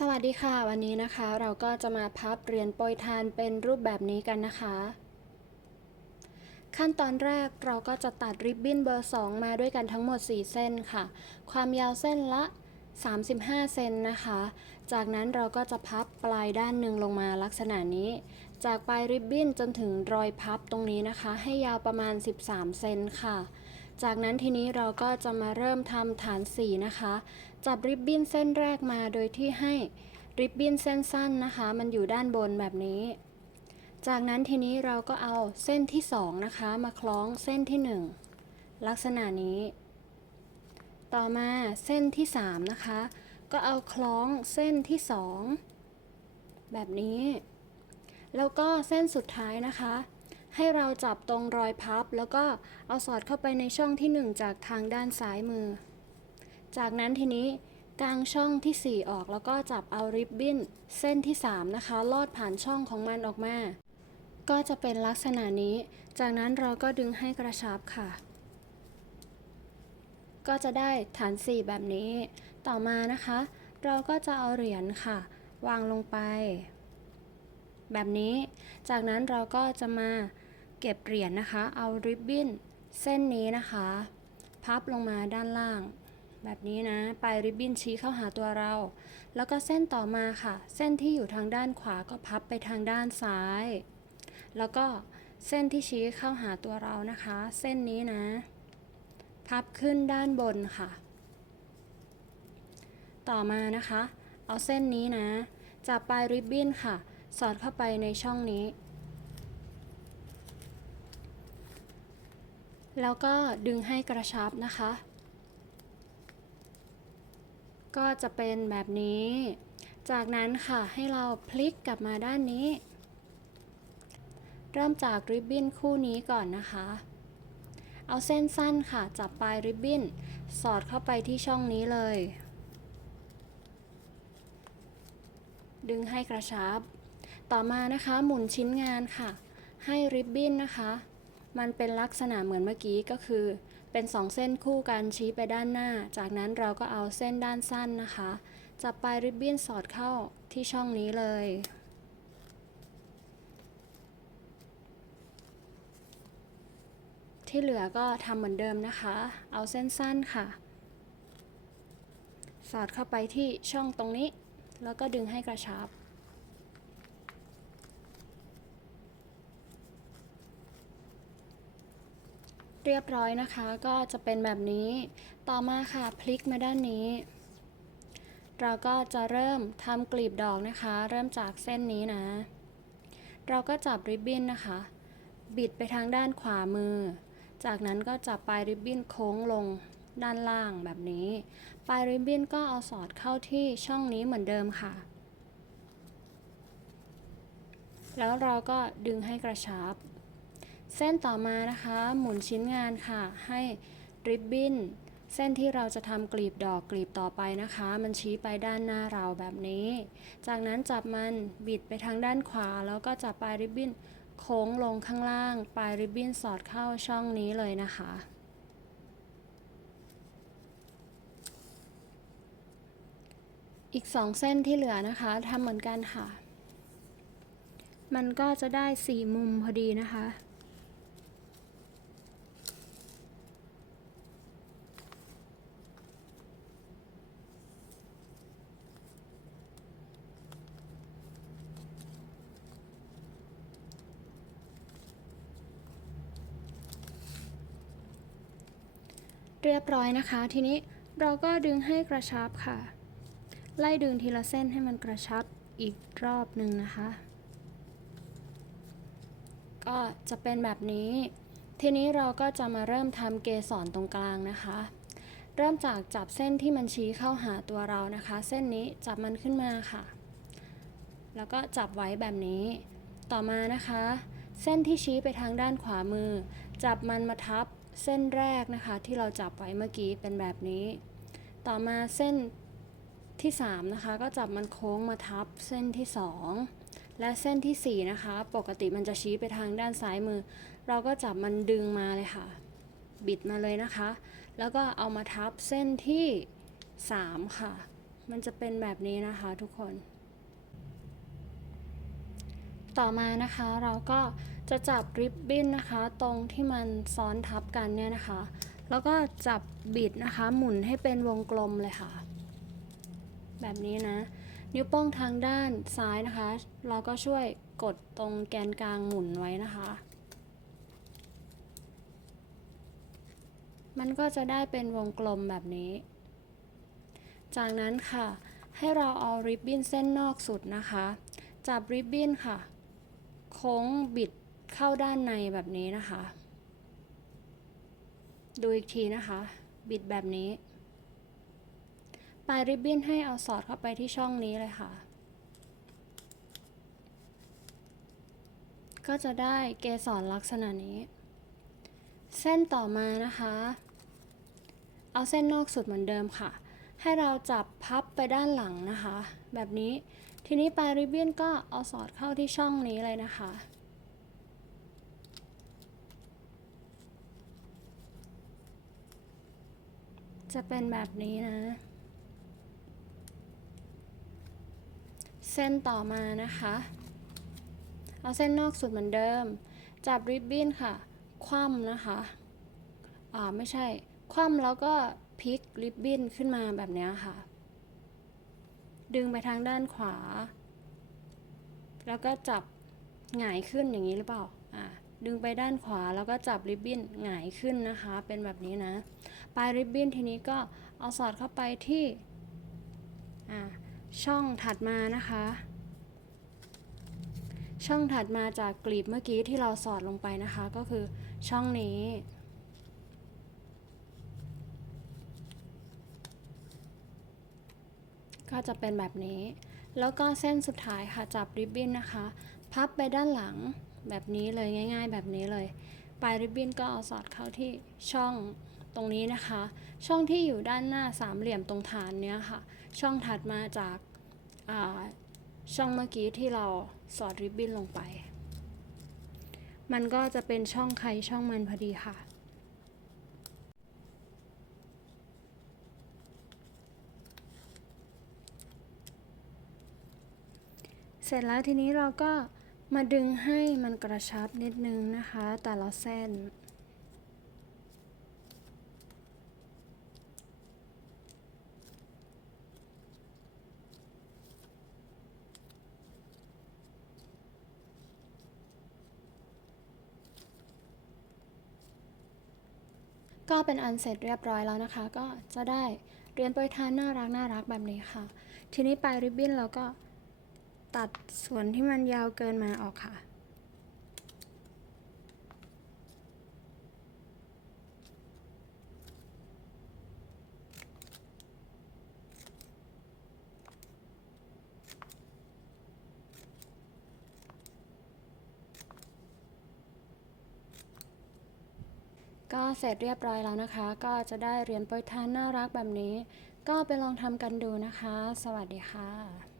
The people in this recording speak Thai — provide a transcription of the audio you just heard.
สวัสดีค่ะ วันนี้นะคะเราก็จะมาพับเหรียญโปรยทานเป็นรูปแบบนี้กันนะคะ ขั้นตอนแรกเราก็จะตัดริบบิ้นเบอร์ 2 มาด้วยกันทั้งหมด 4 เส้นค่ะ ความยาวเส้นละ 35 เซนนะคะ จากนั้นเราก็จะพับปลายด้านหนึ่งลงมาลักษณะนี้ จากปลายริบบิ้นจนถึงรอยพับตรงนี้นะคะ ให้ยาวประมาณ 13 เซนค่ะ จากนั้นทีนี้เราก็จะมาเริ่มทำฐานสีนะคะ จับริบบิ้นเส้นแรกมาโดยที่ให้ริบบิ้นเส้นสั้นนะคะ มันอยู่ด้านบนแบบนี้ จากนั้นทีนี้เราก็เอาเส้นที่ 2 นะคะ มาคล้องเส้นที่ 1 ลักษณะนี้ ต่อมาเส้นที่ 3 นะคะ ก็เอาคล้องเส้นที่ 2 แบบนี้ แล้วก็เส้นสุดท้ายนะคะ ให้เราจับตรงรอยพับ แล้วก็เอาสอดเข้าไปในช่องที่ 1 จากทางด้านซ้ายมือ จากนั้นทีนี้กางช่องที่ 4 ออกแล้วก็จับเอาริบบิ้นเส้นที่ 3 นะคะ ลอดผ่านช่องของมันออกมา ก็จะเป็นลักษณะนี้ จากนั้นเราก็ดึงให้กระชับค่ะ ก็จะได้ฐาน 4 แบบนี้ ต่อมานะคะ เราก็จะเอาเหรียญค่ะ วางลงไป แบบนี้ จากนั้นเราก็จะมาเก็บเหรียญนะคะ เอาริบบิ้นเส้นนี้นะคะ พับลงมาด้านล่าง แบบนี้นะ ปลายริบบิ้นชี้เข้าหาตัวเรา แล้วก็เส้นต่อมาค่ะ เส้นที่อยู่ทางด้านขวาก็พับไปทางด้านซ้าย แล้วก็เส้นที่ชี้เข้าหาตัวเรานะคะ เส้นนี้นะ พับขึ้นด้านบนค่ะ ต่อมานะคะ เอาเส้นนี้นะ จับปลายริบบิ้นค่ะ สอดเข้าไปในช่องนี้ แล้วก็ดึงให้กระชับนะคะ ก็จะเป็นแบบนี้ จากนั้นค่ะให้เราพลิกกลับมาด้านนี้ เริ่มจากริบบิ้นคู่นี้ก่อนนะคะ เอาเส้นสั้นค่ะ จับปลายริบบิ้นสอดเข้าไปที่ช่องนี้เลย ดึงให้กระชับ ต่อมานะคะหมุนชิ้นงานค่ะ ให้ริบบิ้นนะคะ มันเป็นลักษณะเหมือนเมื่อกี้ก็คือ เป็นสองเส้นคู่กันชี้ไปด้านหน้า จากนั้นเราก็เอาเส้นด้านสั้นนะคะ จับปลายริบบิ้นสอดเข้าที่ช่องนี้เลย ที่เหลือก็ทำเหมือนเดิมนะคะ เอาเส้นสั้นค่ะ สอดเข้าไปที่ช่องตรงนี้ แล้วก็ดึงให้กระชับ เรียบร้อยนะคะ ก็จะเป็นแบบนี้ ต่อมาค่ะพลิกมาด้านนี้ เราก็จะเริ่มทำกลีบดอกนะคะ เริ่มจากเส้นนี้นะ เราก็จับริบบิ้นนะคะ บิดไปทางด้านขวามือ จากนั้นก็จับปลายริบบิ้นโค้งลงด้านล่างแบบนี้ ปลายริบบิ้นก็เอาสอดเข้าที่ช่องนี้เหมือนเดิมค่ะ แล้วเราก็ดึงให้กระชับ เส้นต่อมานะคะ หมุนชิ้นงานค่ะ ให้ริบบิ้นเส้นที่เราจะทำกลีบดอกกลีบต่อไปนะคะ มันชี้ไปด้านหน้าเราแบบนี้ จากนั้นจับมันบิดไปทางด้านขวา แล้วก็จับปลายริบบิ้นโค้งลงข้างล่าง ปลายริบบิ้นสอดเข้าช่องนี้เลยนะคะ อีกสองเส้นที่เหลือนะคะทำเหมือนกันค่ะ มันก็จะได้สี่มุมพอดีนะคะ เรียบร้อยนะคะ ทีนี้เราก็ดึงให้กระชับค่ะ ไล่ดึงทีละเส้นให้มันกระชับอีกรอบหนึ่งนะคะ ก็จะเป็นแบบนี้ ทีนี้เราก็จะมาเริ่มทำเกสรตรงกลางนะคะ เริ่มจากจับเส้นที่มันชี้เข้าหาตัวเรานะคะ เส้นนี้จับมันขึ้นมาค่ะ แล้วก็จับไว้แบบนี้ ต่อมานะคะ เส้นที่ชี้ไปทางด้านขวามือ จับมันมาทับ เส้นแรกนะคะที่เราจับไว้เมื่อกี้เป็นแบบนี้ ต่อมาเส้นที่ 3 นะคะ ก็จับมันโค้งมาทับเส้นที่ 2 และเส้นทีสี่ 4 นะคะ ปกติมันจะชี้ไปทางด้านซ้ายมือ เราก็จับมันดึงมาเลยค่ะ บิดมาเลยนะคะ แล้วก็เอามาทับเส้นที่ 3 ค่ะ มันจะเป็นแบบนี้นะคะทุกคน ต่อมานะคะเราก็จะจับริบบิ้นนะคะ ตรงที่มันซ้อนทับกันเนี่ยนะคะ แล้วก็จับบิดนะคะ หมุนให้เป็นวงกลมเลยค่ะ แบบนี้นะ นิ้วโป้งทางด้านซ้ายนะคะ เราก็ช่วยกดตรงแกนกลางหมุนไว้นะคะ มันก็จะได้เป็นวงกลมแบบนี้ จากนั้นค่ะ ให้เราเอาริบบิ้นเส้นนอกสุดนะคะ จับริบบิ้นค่ะ โค้งบิดเข้าด้านในแบบนี้นะคะ ดูอีกทีนะคะ บิดแบบนี้ ปลายริบบิ้นให้เอาสอดเข้าไปที่ช่องนี้เลยค่ะ ก็จะได้เกสรลักษณะนี้ เส้นต่อมานะคะ เอาเส้นนอกสุดเหมือนเดิมค่ะ ให้เราจับพับไปด้านหลังนะคะ แบบนี้ ทีนี้ปลายริบบิ้นก็เอาสอดเข้าที่ช่องนี้เลยนะคะ จะเป็นแบบนี้นะ เส้นต่อมานะคะ เอาเส้นนอกสุดเหมือนเดิม จับริบบิ้นค่ะ คว่ำนะคะ อ่าไม่ใช่ คว่ำแล้วก็พลิกริบบิ้นขึ้นมาแบบนี้ค่ะ ดึงไปทางด้านขวา แล้วก็จับหงายขึ้นอย่างนี้หรือเปล่า อ่า ดึงไปด้านขวาแล้วก็จับริบบิ้นหงายขึ้นนะคะ เป็นแบบนี้นะ ปลายริบบิ้นทีนี้ก็เอาสอดเข้าไปที่ อ่า ช่องถัดมานะคะ ช่องถัดมาจากกลีบเมื่อกี้ที่เราสอดลงไปนะคะ ก็คือช่องนี้ ก็จะเป็นแบบนี้ แล้วก็เส้นสุดท้ายค่ะจับริบบิ้นนะคะ พับไปด้านหลังแบบนี้เลยง่าย ๆ แบบนี้เลย ปลายริบบิ้นก็เอาสอดเข้าที่ช่องตรงนี้นะคะ ช่องที่อยู่ด้านหน้าสามเหลี่ยมตรงฐานเนี้ยค่ะ ช่องถัดมาจากาช่องเมื่อกี้ที่เราสอดริบบิ้นลงไป มันก็จะเป็นช่องใครช่องมันพอดีค่ะ เสร็จแล้วทีนี้เราก็มาดึงให้มันกระชับนิดนึงนะคะ แต่ละเส้น ก็เป็นอันเสร็จเรียบร้อยแล้วนะคะ ก็จะได้เรียญโปรยทานน่ารักน่ารักแบบนี้ค่ะ ทีนี้ปลายริบบิ้นเราก็ ตัดส่วนที่มันยาวเกินมาออกค่ะ ก็เสร็จเรียบร้อยแล้วนะคะ ก็จะได้เหรียญโปรยทานน่ารักแบบนี้ ก็ไปลองทำกันดูนะคะ สวัสดีค่ะ